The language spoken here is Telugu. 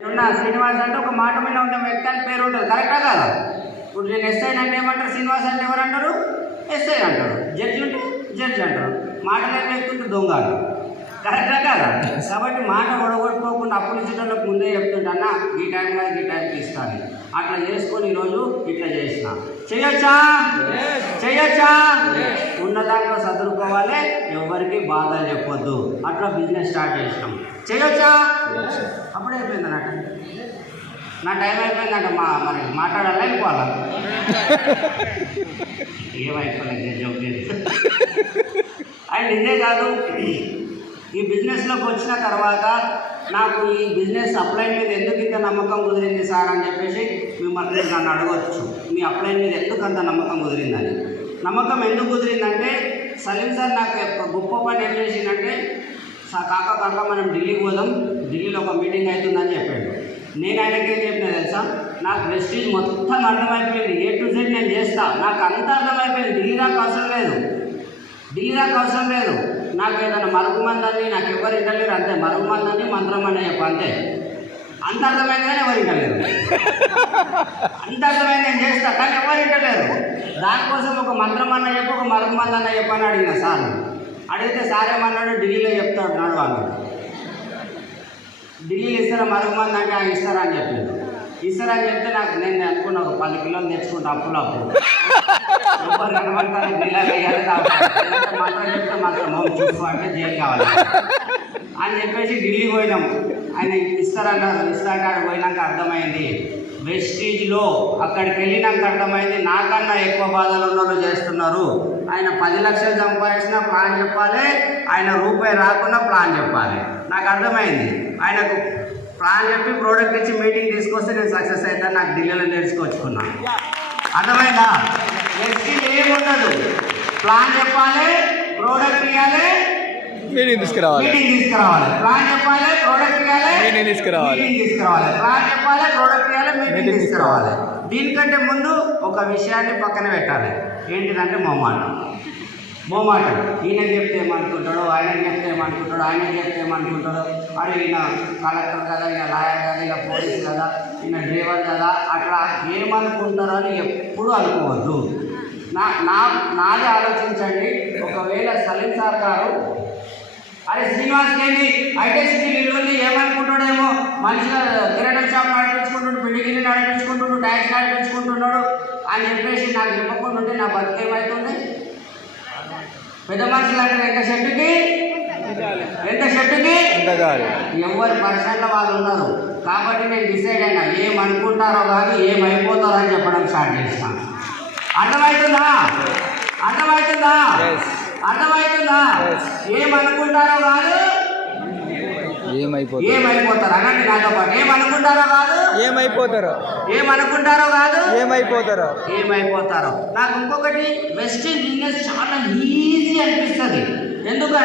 శ్రీనివాస్ అంటే ఒక మాట మీద ఉన్న వ్యక్తి అని పేరు ఉంటుంది, కరెక్టా కాదా? ఇప్పుడు నేను ఎస్ఐ అంటే ఏమంటారు, శ్రీనివాస్ అంటే ఎవరు అంటారు? ఎస్ఐ అంటారు. జడ్జి ఉంటే జడ్జి అంటారు. మాట లేని వ్యక్తి ఉంటే దొంగ అంటారు, కరెక్టా కాదా? కాబట్టి మాట ఒడగొట్టుకోకుండా అప్పులు ఇచ్చేటోళ్ళకి ముందే చెప్తుంటా, అన్న ఈ టైం కాదు ఈ టైంకి ఇస్తాను. అట్లా చేసుకొని ఈరోజు ఇట్లా చేసిన. చేయొచ్చా? చేయొచ్చా? ఉన్న దాంట్లో చదువుకోవాలి, ఎవరికి బాధలు చెప్పొద్దు. అట్లా బిజినెస్ స్టార్ట్ చేసినాం. చేయొచ్చా? అప్పుడే అయిపోయింది అన్నట్టు. నా టైం అయిపోయిందంట. మరి మాట్లాడాలా అయిపోవాలా? ఏమైపోలేదు జోక్ లేదు. అండ్ ఇదే కాదు, ఈ బిజినెస్లోకి వచ్చిన తర్వాత నాకు ఈ బిజినెస్ అప్లైన్ మీద ఎందుకు ఇంత నమ్మకం కుదిరింది సార్ అని చెప్పేసి మిమ్మల్ని నన్ను అడగవచ్చు. మీ అప్లైన్ మీద ఎందుకు అంత నమ్మకం కుదిరిందని. నమ్మకం ఎందుకు కుదిరిందంటే, సలీం సార్ నాకు గొప్ప పని ఏం చేసిందంటే, కాక మనం ఢిల్లీకి పోదాం, ఢిల్లీలో ఒక మీటింగ్ అవుతుందని చెప్పాడు. నేను ఆయనకి ఏం చెప్పినా తెలుసా, నాకు ప్రెస్టీజ్ మొత్తం అర్థమైపోయింది, ఏ టు జెడ్ నేను చేస్తా, నాకు అంత అర్థమైపోయింది. ఢిల్లీ దాకా అవసరం లేదు, ఢిల్లీ దాకా అవసరం లేదు. నాకు ఏదైనా మరుగుమందని నాకు ఎవరు ఇంటలేరు, అంతే. మరుగుమందని మంత్రం అని చెప్పు, అంతే. అంత అర్థమైంది కానీ ఎవరు ఇంటలేరు. అంత అర్థమైంది నేను చేస్తా, కానీ ఎవరు ఇంటలేరు. దానికోసం ఒక మంత్రం అన్న చెప్పు, ఒక మరుగుమంది అన్న చెప్పు అని అడిగిన సార్. అడిగితే సార్ ఏమన్నాడు, ఢిల్లీలో చెప్తాడు నాడు వాళ్ళు. ఢిల్లీలో ఇస్తారా మరుగుమంది అంటే ఆయన ఇస్తారా అని చెప్పిండు. ఇస్తారని చెప్తే నాకు నేను అనుకున్నా ఒక 10 కిలోలు తెచ్చుకుంటా అప్పులు ఎవరు కనబడతాను ఢిల్లీలో వేయాలి. మాత్రం చెప్తే మాత్రం చూసుకో అంటే జైలు కావాలి అని చెప్పేసి ఢిల్లీ పోయినాం. ఆయన ఇస్తారంటాడు. పోయినాక అర్థమైంది, వెస్టీజ్లో అక్కడికి వెళ్ళినాక అర్థమైంది నాకన్నా ఎక్కువ బాధలు ఉన్న వాళ్ళు చేస్తున్నారు. ఆయన 10 లక్షలు సంపాదించినా ప్లాన్ చెప్పాలి, ఆయన రూపాయి రాకుండా ప్లాన్ చెప్పాలి. నాకు అర్థమైంది. ఆయనకు ప్లాన్ చెప్పి ప్రోడక్ట్ ఇచ్చి మీటింగ్ తీసుకొస్తే నేను సక్సెస్ అవుతాను. నాకు ఢిల్లీలో నేర్చుకొచ్చుకున్నాను. అర్థమైందా? వెస్టీజ్ ఏముండదు, ప్లాన్ చెప్పాలి, ప్రోడక్ట్ ఇవ్వాలి, మీటింగ్ తీసుకురావాలి. ప్లాన్ చెప్పాలి, ప్రోడక్ట్ ఇవ్వాలి, మీటింగ్ తీసుకురావాలి. ప్లాన్ చెప్పాలి, ప్రోడక్ట్ ఇవ్వాలి, మీటింగ్ తీసుకురావాలి. దీనికంటే ముందు ఒక విషయాన్ని పక్కన పెట్టాలి. ఏంటిదంటే మొహమాటం. ఈయన చెప్తే ఏమనుకుంటాడు, ఆయనకి చెప్తే ఏమనుకుంటాడు, ఆయనకి చెప్తే ఏమనుకుంటాడు, అరే ఈయన కలెక్టర్ కదా, ఈయన లాయర్ కదా, ఈయన పోలీస్ కదా, ఈయన డ్రైవర్ కదా, అట్లా ఏమనుకుంటారో అని ఎప్పుడూ అనుకోవద్దు. నాదే ఆలోచించండి. ఒకవేళ సలీం సార్ గారు అరే శ్రీనివాస్కి ఏంటి ఐటెక్ సిటీ నిల్వని ఏమనుకుంటాడేమో, మంచిగా కిరాణం షాప్ నడిపించుకుంటున్నాడు, పిడిగిరి నడిపించుకుంటున్నాడు, ట్యాక్స్ నడిపించుకుంటున్నాడు అని చెప్పేసి నాకు చెప్పకుండా ఉంటే నా బతికేమవుతుంది? పెద్ద మనుషులు అంటే ఎంత షెట్టుకి ఎవరి పర్సన్లో వాళ్ళు ఉన్నారు. కాబట్టి నేను డిసైడ్ అయినా ఏమనుకుంటారో కాదు ఏమైపోతారో అని చెప్పడం స్టార్ట్ చేస్తాను. అర్థమవుతుందా? ఏమనుకుంటారో కాదు ఏమైపోతారు. అనండి నాతో పాటు, ఏమనుకుంటారో కాదు ఏమైపోతారో. నాకు ఇంకొకటి, వెస్టీజ్ బిజినెస్ చాలా ఈజీ అనిపిస్తుంది. ఎందుకంటే